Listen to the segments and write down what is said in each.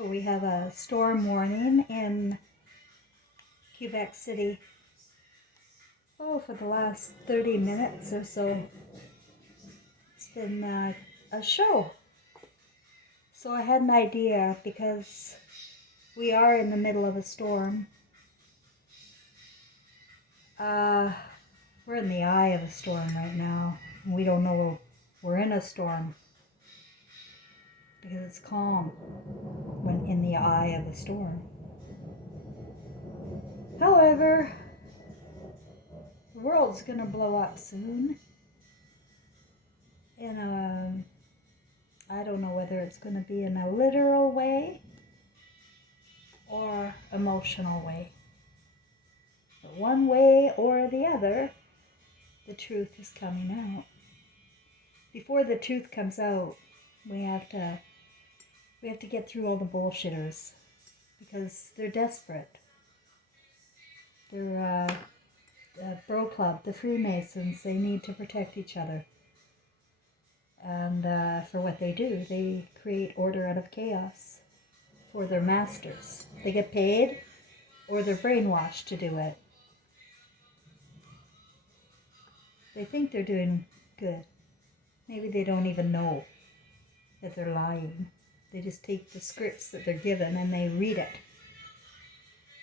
So we have a storm warning in Quebec City. For the last 30 minutes or so. It's been a show. So I had an idea because we are in the middle of a storm. We're in the eye of a storm right now. We don't know we're in a storm because it's calm when in the eye of a storm. However, the world's gonna blow up soon. I don't know whether it's gonna be in a literal way or emotional way. But one way or the other, the truth is coming out. Before the truth comes out, we have to get through all the bullshitters because they're desperate. They're the Bro Club, the Freemasons. They need to protect each other, and for what they do, they create order out of chaos for their masters. They get paid, or they're brainwashed to do it. They think they're doing good. Maybe they don't even know that they're lying. They just take the scripts that they're given and they read it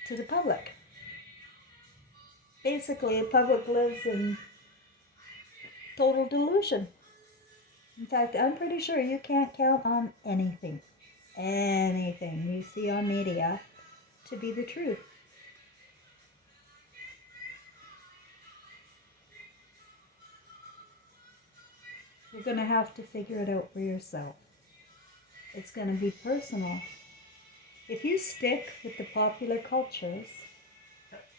to the public. Basically, the public lives in total delusion. In fact, I'm pretty sure you can't count on anything you see on media to be the truth. You're going to have to figure it out for yourself. It's going to be personal. If you stick with the popular cultures,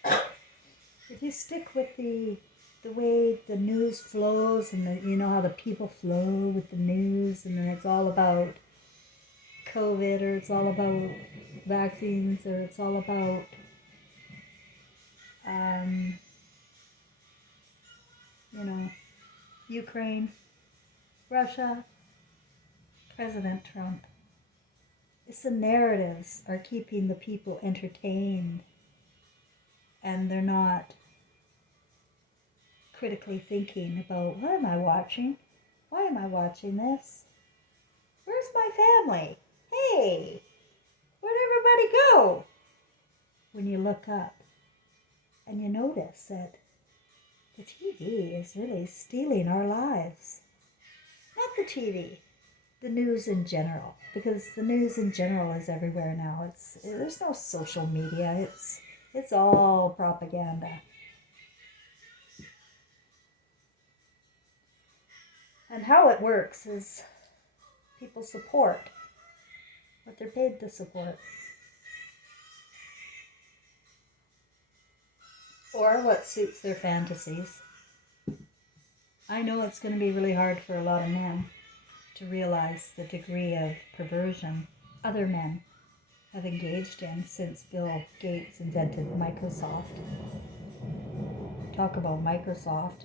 if you stick with the way the news flows, and you know how the people flow with the news, and then it's all about COVID, or it's all about vaccines, or it's all about Ukraine, Russia, President Trump. It's the narratives are keeping the people entertained, and they're not critically thinking about, what am I watching? Why am I watching this? Where's my family? Hey, where'd everybody go? When you look up and you notice that the TV is really stealing our lives. Not the TV, the news in general, because the news in general is everywhere now. There's no social media. It's all propaganda. And how it works is people support what they're paid to support, or what suits their fantasies. I know it's going to be really hard for a lot of men to realize the degree of perversion other men have engaged in since Bill Gates invented Microsoft. Talk about Microsoft.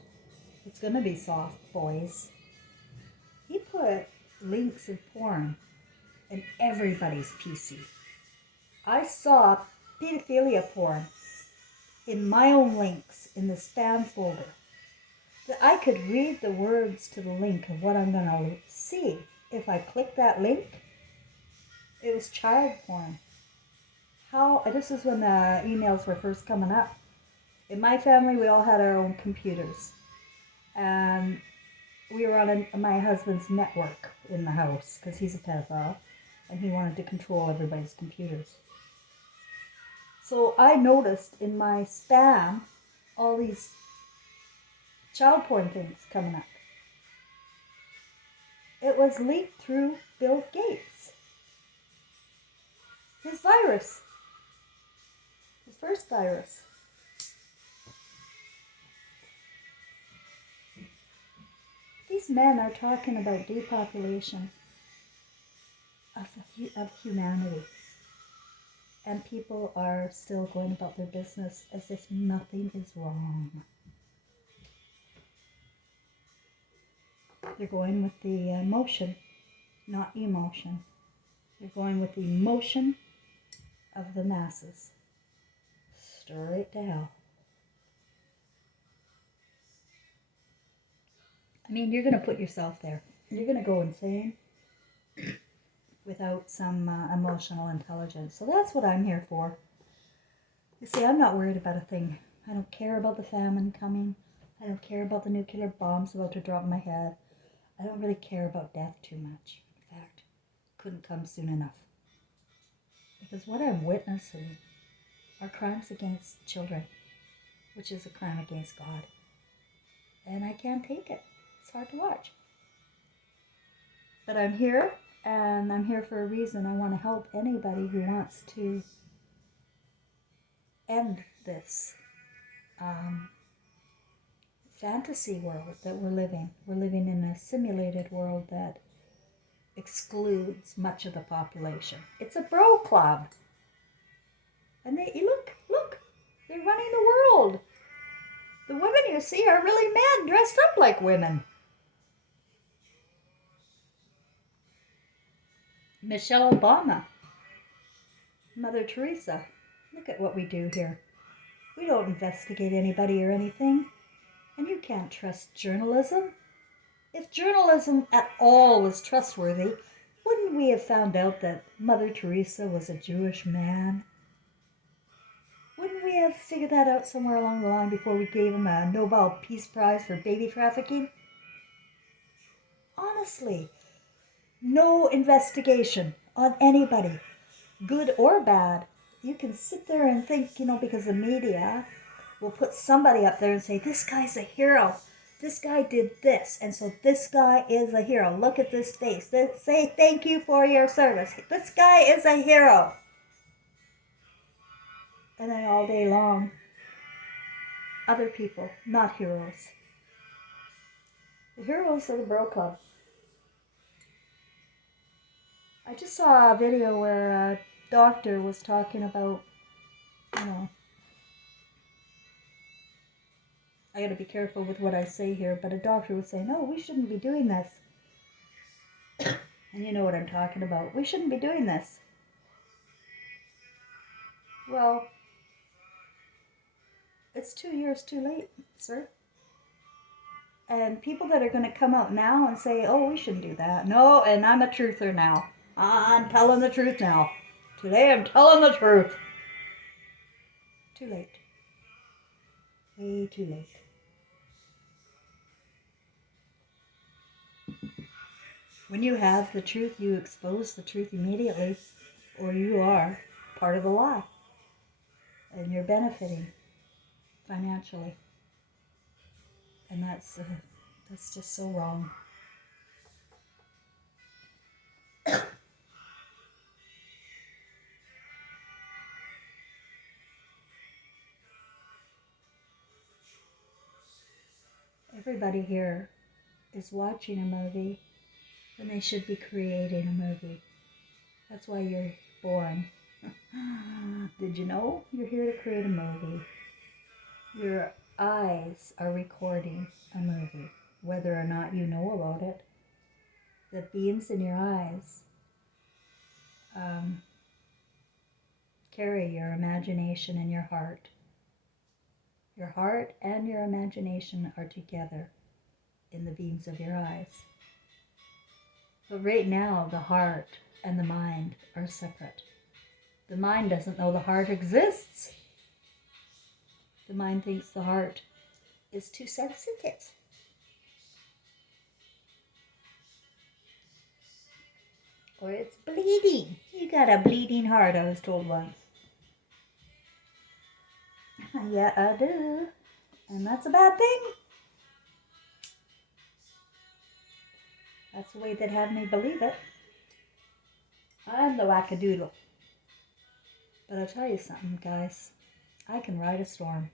It's going to be soft, boys. He put links of porn in everybody's PC. I saw pedophilia porn in my own links in the spam folder. That I could read the words to the link of what I'm going to see. If I click that link, it was child porn. This is when the emails were first coming up. In my family, we all had our own computers. And we were on my husband's network in the house because he's a pedophile and he wanted to control everybody's computers. So I noticed in my spam all these child porn things coming up. It was leaked through Bill Gates. His virus. His first virus. These men are talking about depopulation of humanity. And people are still going about their business as if nothing is wrong. They're going with the emotion, not emotion. You're going with the emotion of the masses. Straight to hell. I mean, you're going to put yourself there. You're going to go insane without some emotional intelligence. So that's what I'm here for. You see, I'm not worried about a thing. I don't care about the famine coming. I don't care about the nuclear bombs about to drop on my head. I don't really care about death too much. In fact, couldn't come soon enough. Because what I'm witnessing are crimes against children, which is a crime against God. And I can't take it. It's hard to watch. But I'm here, and I'm here for a reason. I want to help anybody who wants to end this fantasy world that we're living. We're living in a simulated world that excludes much of the population. It's a bro club. And look, they're running the world. The women you see are really men dressed up like women. Michelle Obama, Mother Teresa. Look at what we do here. We don't investigate anybody or anything. And you can't trust journalism. If journalism at all was trustworthy, wouldn't we have found out that Mother Teresa was a Jewish man? Wouldn't we have figured that out somewhere along the line before we gave him a Nobel Peace Prize for baby trafficking? Honestly, no investigation on anybody, good or bad. You can sit there and think, because the media will put somebody up there and say, this guy's a hero. This guy did this, and so this guy is a hero. Look at this face. Say thank you for your service. This guy is a hero. And then all day long, other people, not heroes. The heroes are the bro club. I just saw a video where a doctor was talking about, I gotta be careful with what I say here, but a doctor was saying, no, we shouldn't be doing this. And you know what I'm talking about. We shouldn't be doing this. Well, it's 2 years too late, sir. And people that are going to come out now and say, oh, we shouldn't do that. No, and I'm a truther now. I'm telling the truth now. Today I'm telling the truth. Too late. Way too late. When you have the truth, you expose the truth immediately, or you are part of the lie. And you're benefiting financially. And that's just so wrong. Everybody here is watching a movie when they should be creating a movie. That's why you're born. Did you know you're here to create a movie? Your eyes are recording a movie, whether or not you know about it. The beams in your eyes carry your imagination and your heart. Your heart and your imagination are together in the beams of your eyes. But right now, the heart and the mind are separate. The mind doesn't know the heart exists. The mind thinks the heart is too sensitive. Or it's bleeding. You got a bleeding heart, I was told once. Yeah, I do. And that's a bad thing. That's the way they'd have me believe it. I'm the wackadoodle. But I'll tell you something, guys. I can ride a storm.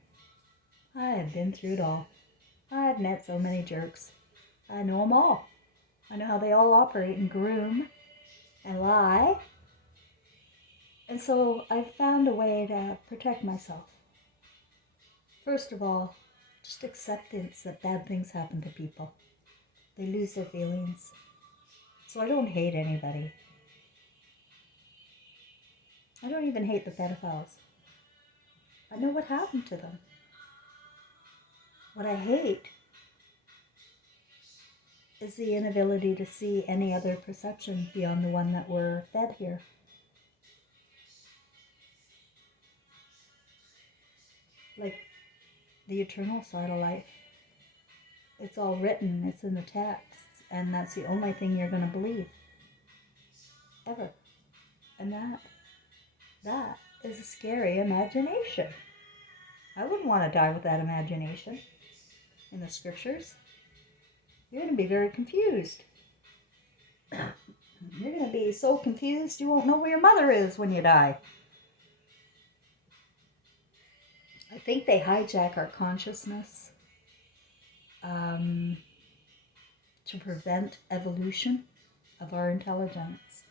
I have been through it all. I've met so many jerks. I know them all. I know how they all operate and groom and lie. And so I've found a way to protect myself. First of all, just acceptance that bad things happen to people. They lose their feelings. So I don't hate anybody. I don't even hate the pedophiles. I know what happened to them. What I hate is the inability to see any other perception beyond the one that we're fed here. Like the eternal side of life. It's all written, it's in the texts, and that's the only thing you're going to believe. Ever. And that is a scary imagination. I wouldn't want to die with that imagination in the scriptures. You're going to be very confused. You're going to be so confused you won't know where your mother is when you die. I think they hijack our consciousness to prevent evolution of our intelligence.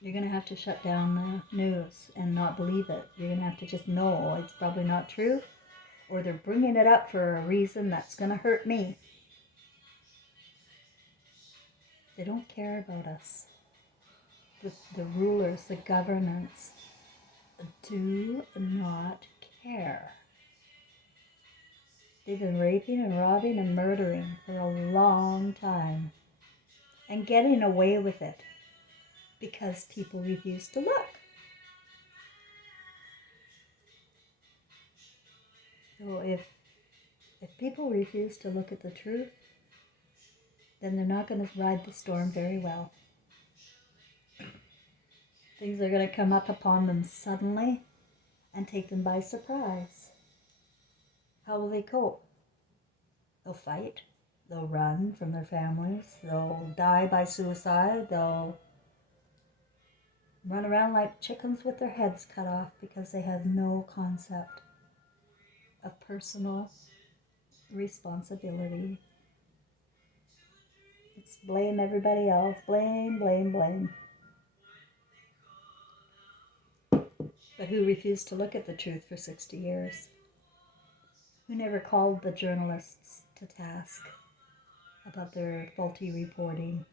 You're going to have to shut down the news and not believe it. You're going to have to just know it's probably not true, or they're bringing it up for a reason that's going to hurt me. They don't care about us. The rulers, the governments do not care. They've been raping and robbing and murdering for a long time and getting away with it because people refuse to look. So if people refuse to look at the truth, then they're not going to ride the storm very well. Things are going to come up upon them suddenly and take them by surprise. How will they cope? They'll fight. They'll run from their families. They'll die by suicide. They'll run around like chickens with their heads cut off because they have no concept of personal responsibility. It's blame everybody else. Blame, blame, blame. But who refused to look at the truth for 60 years? Who never called the journalists to task about their faulty reporting?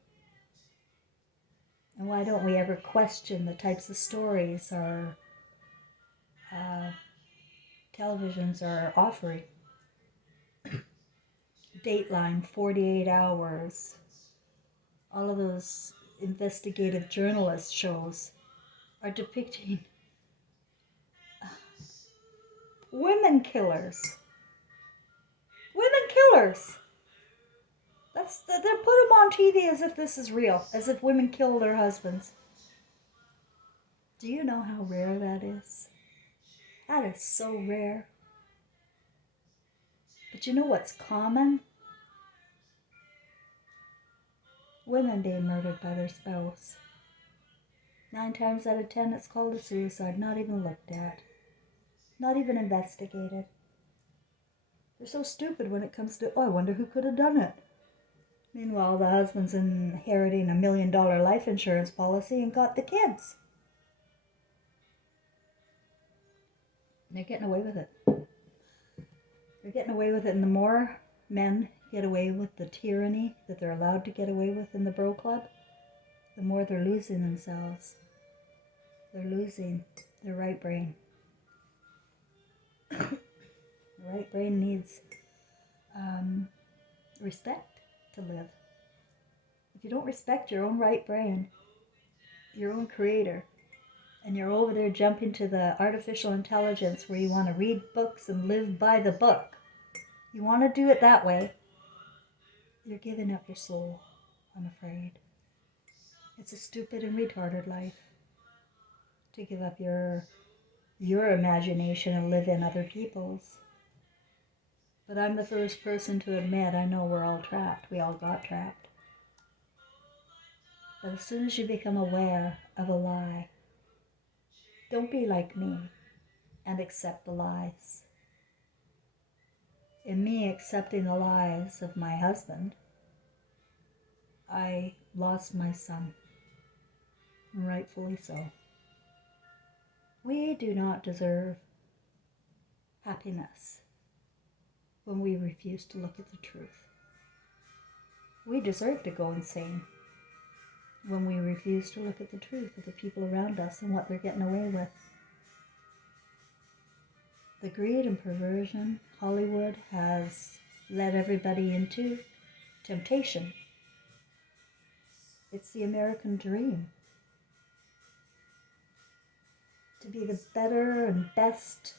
And why don't we ever question the types of stories our televisions are offering? Dateline, 48 Hours, all of those investigative journalist shows are depicting women killers. Women killers! They put them on TV as if this is real, as if women kill their husbands. Do you know how rare that is? That is so rare. But you know what's common? Women being murdered by their spouse. 9 times out of 10, it's called a suicide, not even looked at. Not even investigated. They're so stupid when it comes to, I wonder who could have done it. Meanwhile, the husband's inheriting $1 million life insurance policy and got the kids. They're getting away with it. They're getting away with it, and the more men get away with the tyranny that they're allowed to get away with in the bro club, the more they're losing themselves. They're losing their right brain. The right brain needs respect to live. If you don't respect your own right brain, your own creator, and you're over there jumping to the artificial intelligence where you want to read books and live by the book, you want to do it that way, you're giving up your soul, I'm afraid. It's a stupid and retarded life to give up your imagination and live in other people's. But I'm the first person to admit I know we're all trapped. We all got trapped. But as soon as you become aware of a lie, don't be like me and accept the lies. In me accepting the lies of my husband, I lost my son, rightfully so. We do not deserve happiness when we refuse to look at the truth. We deserve to go insane when we refuse to look at the truth of the people around us and what they're getting away with. The greed and perversion Hollywood has led everybody into temptation. It's the American dream. To be the better and best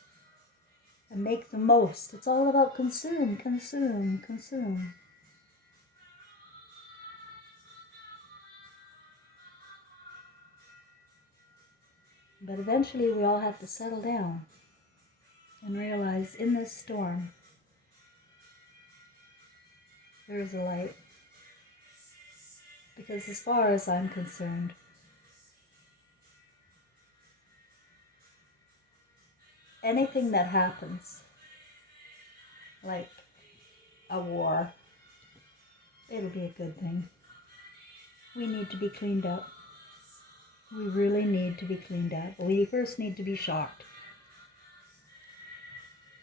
and make the most. It's all about consume, consume, consume. But eventually we all have to settle down and realize in this storm, there is a light. Because as far as I'm concerned, anything that happens, like a war, it'll be a good thing. We need to be cleaned up. We really need to be cleaned up. We first need to be shocked.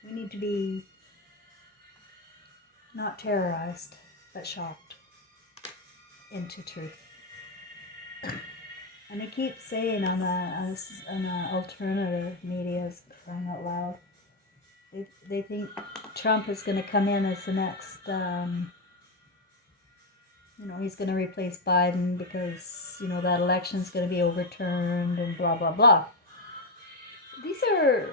We need to be not terrorized, but shocked into truth. And they keep saying on the alternative media, crying out loud, they think Trump is going to come in as the next, he's going to replace Biden because, that election's going to be overturned and blah, blah, blah. These are,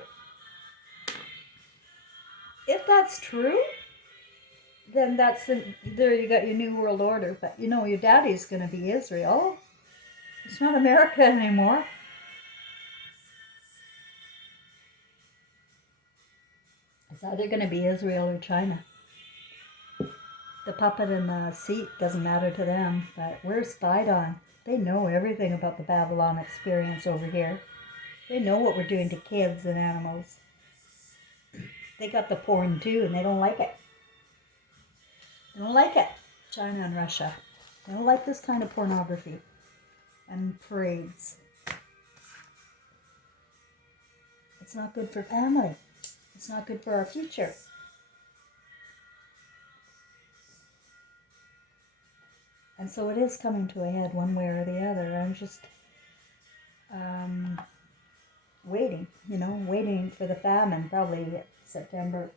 if that's true, then there you got your new world order. But, your daddy's going to be Israel. It's not America anymore. It's either going to be Israel or China. The puppet in the seat doesn't matter to them, but we're spied on. They know everything about the Babylon experience over here. They know what we're doing to kids and animals. They got the porn too, and they don't like it. They don't like it. China and Russia. They don't like this kind of pornography and parades. It's not good for family. It's not good for our future. And so it is coming to a head one way or the other. I'm just waiting for the famine, probably September.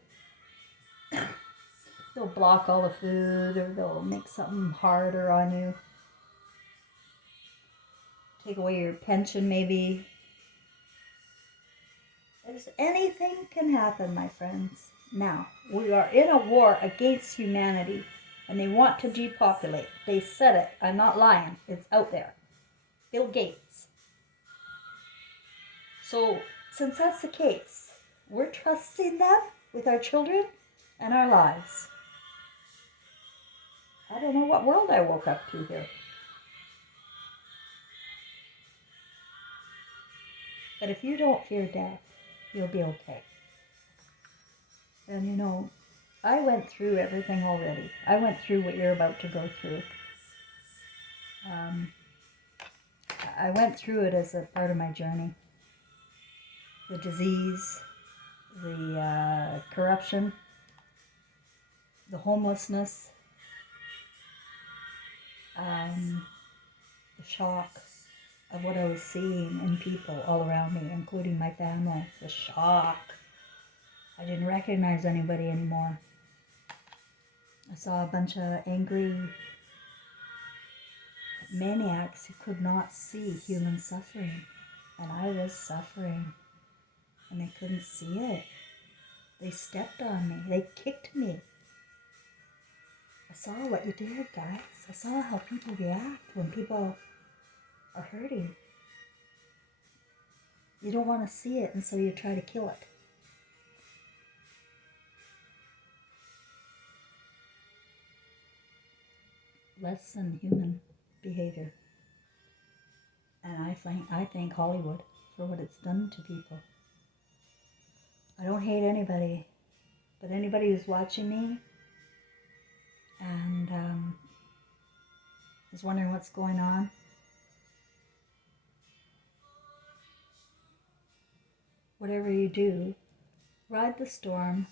They'll block all the food, or they'll make something harder on you. Take away your pension, maybe. Anything can happen, my friends. Now, we are in a war against humanity, and they want to depopulate. They said it. I'm not lying. It's out there. Bill Gates. So, since that's the case, we're trusting them with our children and our lives. I don't know what world I woke up to here. But if you don't fear death, you'll be okay. And I went through everything already. I went through what you're about to go through. I went through it as a part of my journey. The disease, the corruption, the homelessness, the shock of what I was seeing in people all around me, including my family. The shock. I didn't recognize anybody anymore. I saw a bunch of angry maniacs who could not see human suffering. And I was suffering. And they couldn't see it. They stepped on me. They kicked me. I saw what you did, guys. I saw how people react when people are hurting. You don't want to see it, and so you try to kill it. Less than human behavior. And I thank Hollywood for what it's done to people. I don't hate anybody, but anybody who's watching me and is wondering what's going on, whatever you do, ride the storm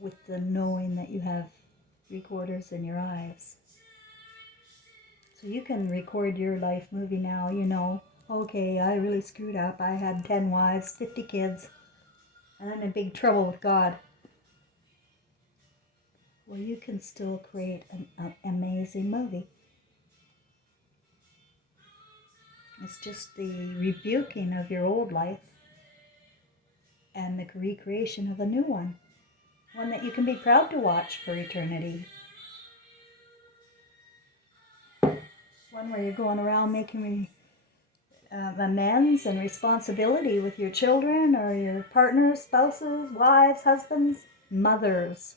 with the knowing that you have recorders in your eyes. So you can record your life movie now, you know, okay, I really screwed up. I had 10 wives, 50 kids, and I'm in big trouble with God. Well, you can still create an amazing movie. It's just the rebuking of your old life and the recreation of a new one. One that you can be proud to watch for eternity. One where you're going around making amends and responsibility with your children or your partners, spouses, wives, husbands, mothers.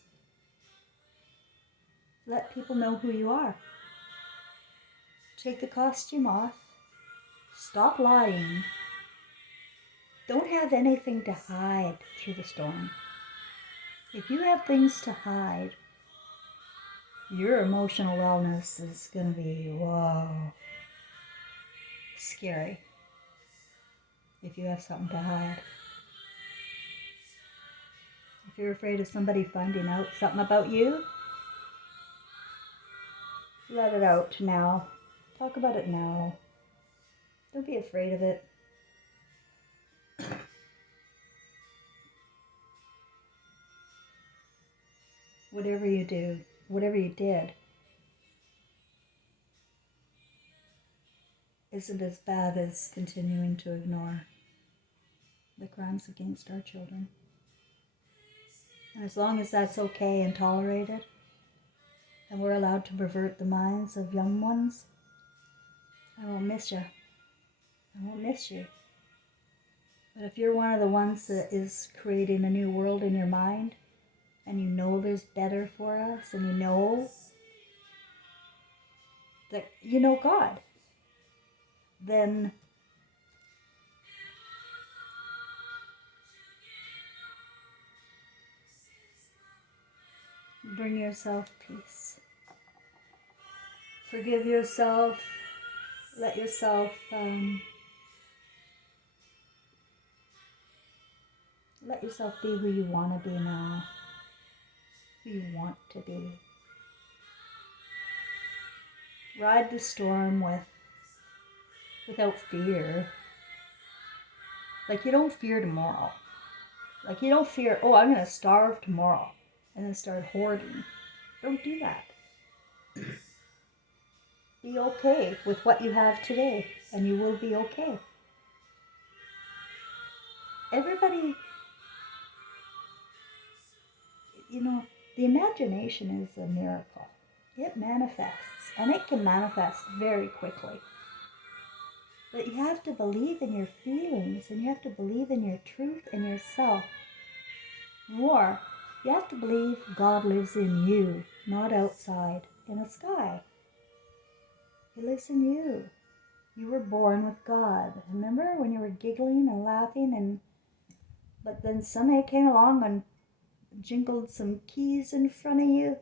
Let people know who you are. Take the costume off. Stop lying. Don't have anything to hide through the storm. If you have things to hide, your emotional wellness is going to be, whoa, scary. If you have something to hide. If you're afraid of somebody finding out something about you, let it out now. Talk about it now. Don't be afraid of it. Whatever you do, whatever you did, isn't as bad as continuing to ignore the crimes against our children. And as long as that's okay and tolerated, and we're allowed to pervert the minds of young ones, I won't miss you. I won't miss you. But if you're one of the ones that is creating a new world in your mind, and you know there's better for us, and you know that you know God, then bring yourself peace. Forgive yourself. Let yourself be who you want to be now. Who you want to be. Ride the storm without fear. Like you don't fear tomorrow. Like you don't fear, oh, I'm going to starve tomorrow and then start hoarding. Don't do that. Be okay with what you have today, and you will be okay. Everybody, you know, the imagination is a miracle. It manifests, and it can manifest very quickly. But you have to believe in your feelings, and you have to believe in your truth and yourself. More, you have to believe God lives in you, not outside in a sky. He lives in you. You were born with God. Remember when you were giggling and laughing, but then somebody came along and jingled some keys in front of you?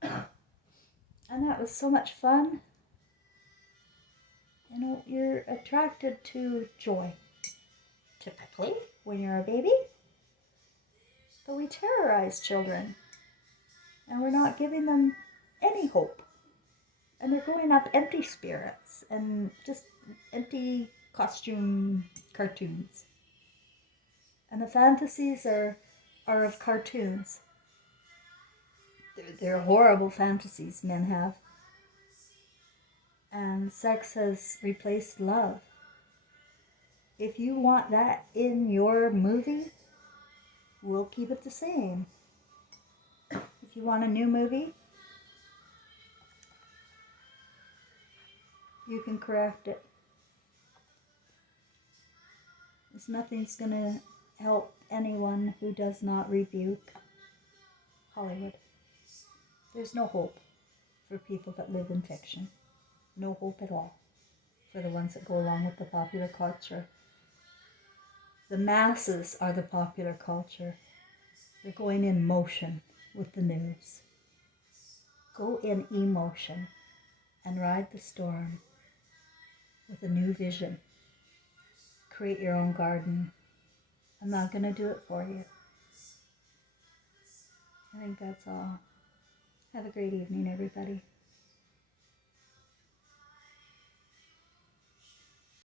And that was so much fun. You know, you're attracted to joy, typically, when you're a baby. But we terrorize children, and we're not giving them any hope. And they're growing up empty spirits and just empty costume cartoons. And the fantasies are of cartoons. They're horrible fantasies men have. And sex has replaced love. If you want that in your movie, we'll keep it the same. If you want a new movie, you can correct it. There's nothing's going to help anyone who does not rebuke Hollywood. There's no hope for people that live in fiction. No hope at all for the ones that go along with the popular culture. The masses are the popular culture. They're going in motion with the news. Go in emotion and ride the storm with a new vision. Create your own garden. I'm not going to do it for you. think that's all. Have a great evening, everybody.